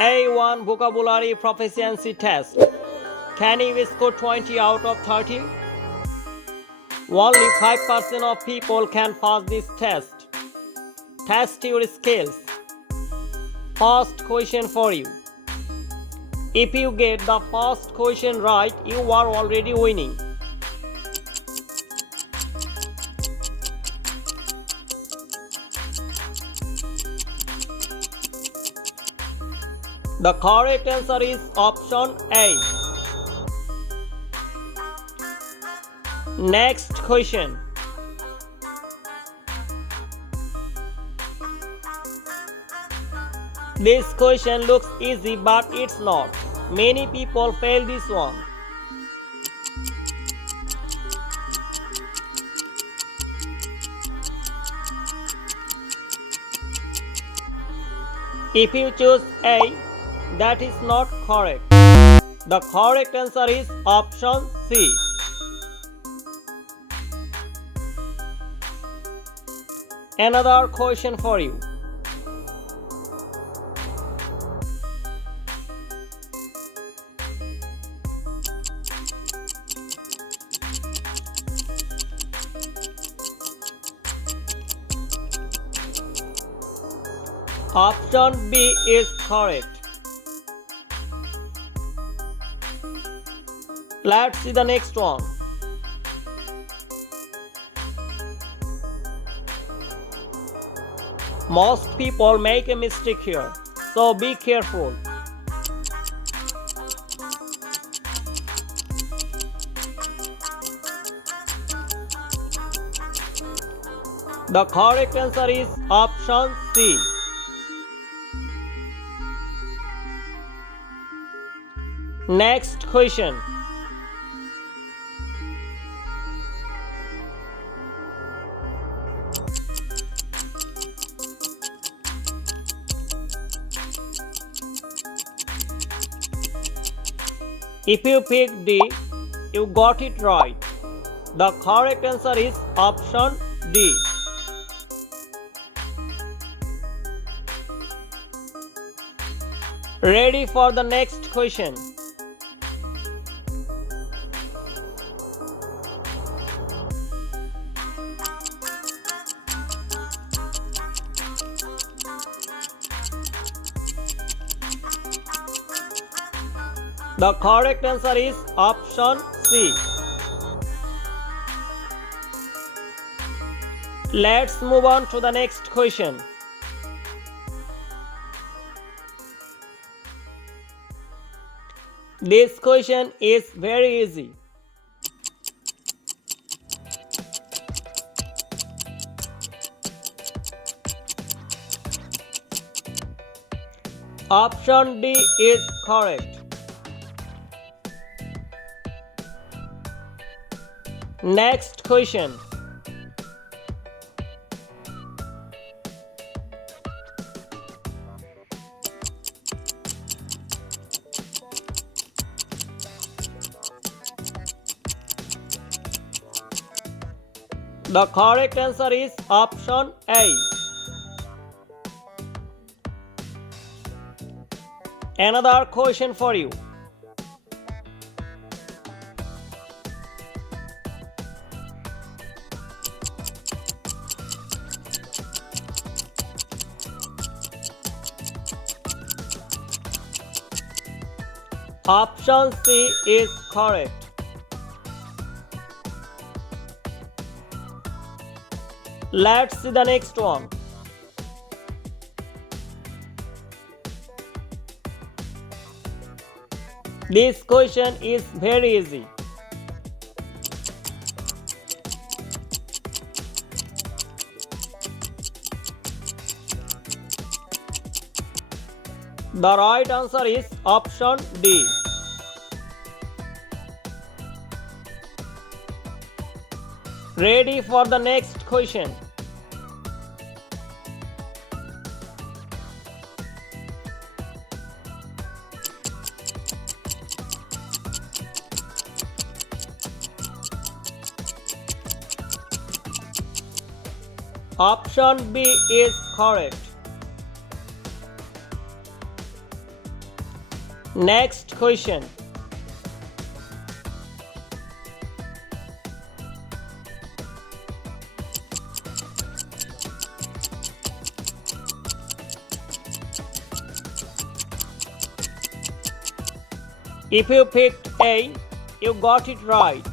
A1 Vocabulary Proficiency Test. Can you score 20 out of 30? Only 5% of people can pass this test. Test your skills. First question for you. If you get the first question right, you are already winning. The correct answer is option A. Next question. This question looks easy, but it's not. Many people fail this one. If you choose A, that is not correct. The correct answer is option C. Another question for you. Option B is correct. Let's see the next one. Most people make a mistake here, so be careful. The correct answer is option C. Next question. If you pick D, you got it right. The correct answer is option D. Ready for the next question. The correct answer is option C. Let's move on to the next question. This question is very easy. Option D is correct. Next question. The correct answer is option A. Another question for you. Option C is correct. Let's see the next one. This question is very easy. The right answer is option D. Ready for the next question. Option B is correct. Next question. If you picked A, you got it right.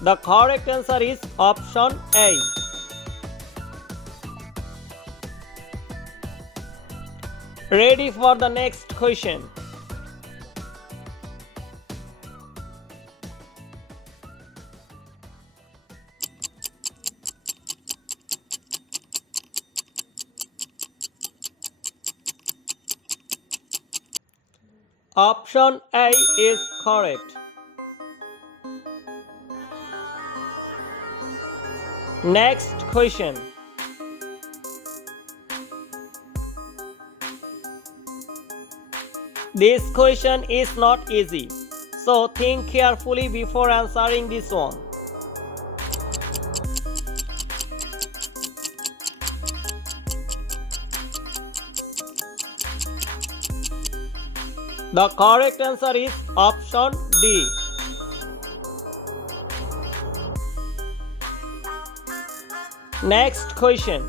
The correct answer is option A. Ready for the next question. Option A is correct. Next question. This question is not easy, so think carefully before answering this one. The correct answer is option D. Next question.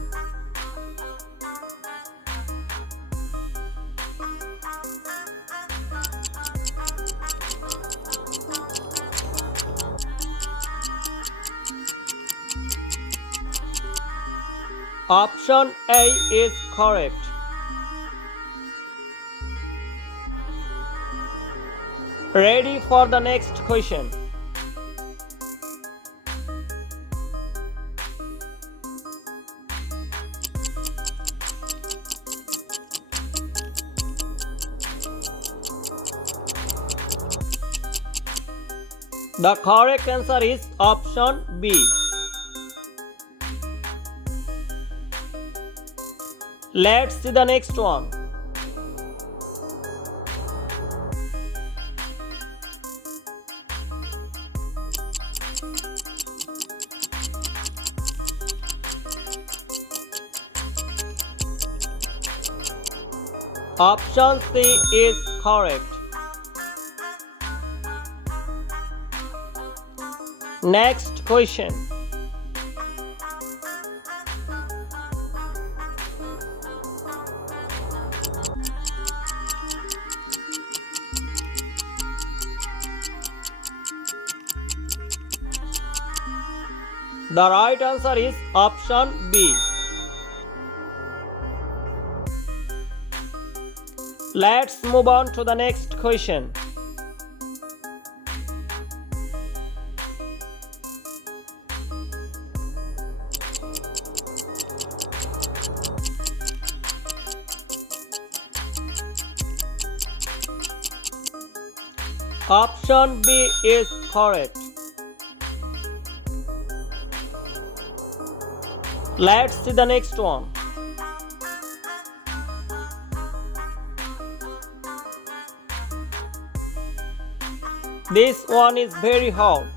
Option A is correct. Ready for the next question. The correct answer is option B. Let's see the next one. Option C is correct. Next question. The right answer is option B. Let's move on to the next question. Option B is correct. Let's see the next one. This one is very hard.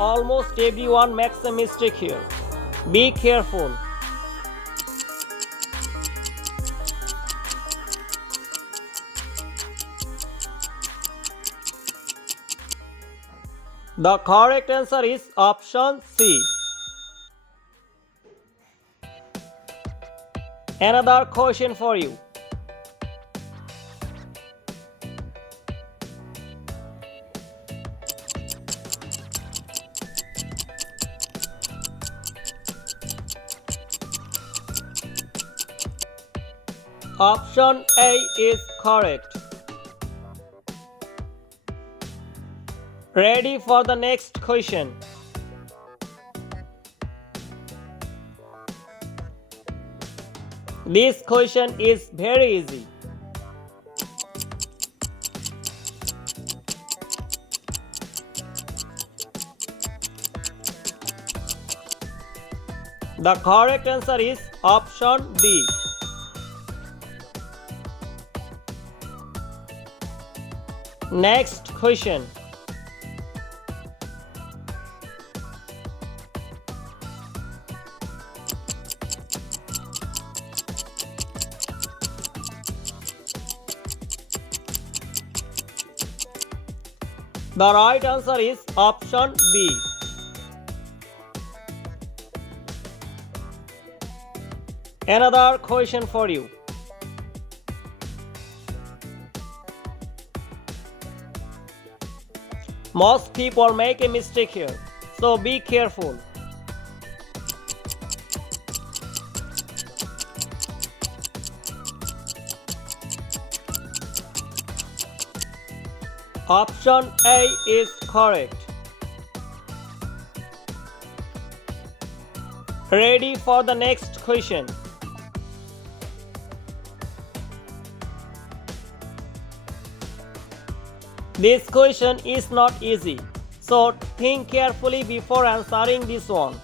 Almost everyone makes a mistake here. Be careful. The correct answer is option C. Another question for you. Option A is correct. Ready for the next question. This question is very easy. The correct answer is option D. Next question. The right answer is option B. Another question for you. Most people make a mistake here, so be careful. Option A is correct. Ready for the next question. This question is not easy, so think carefully before answering this one.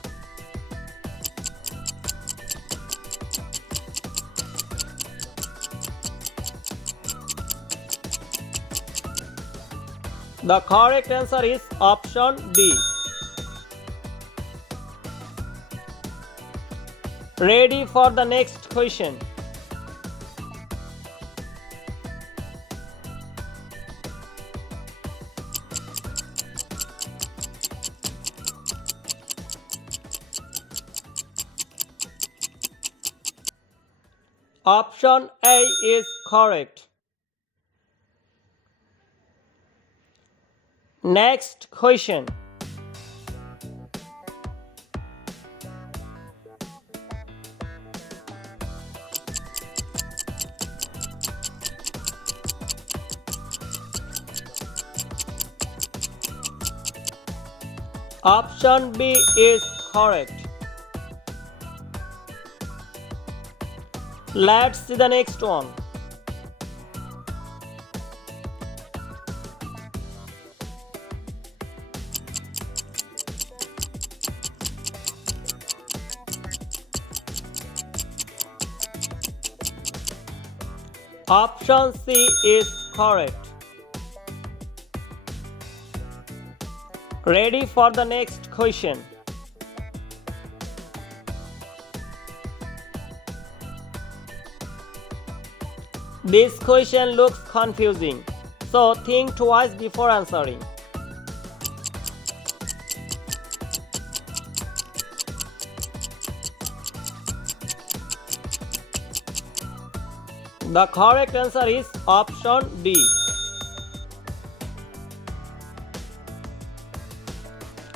The correct answer is option D. Ready for the next question. Option A is correct. Next question. Option B is correct. Let's see the next one. Option C is correct. Ready for the next question. This question looks confusing, so think twice before answering. The correct answer is option D.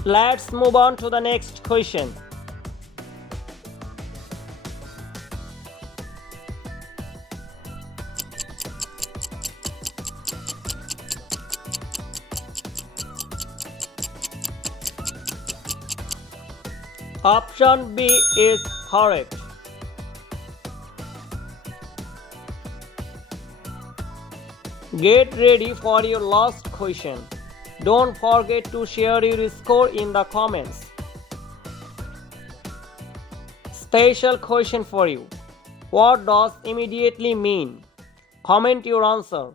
Let's move on to the next question. Option B is correct. Get ready for your last question. Don't forget to share your score in the comments. Special question for you. What does immediately mean? Comment your answer.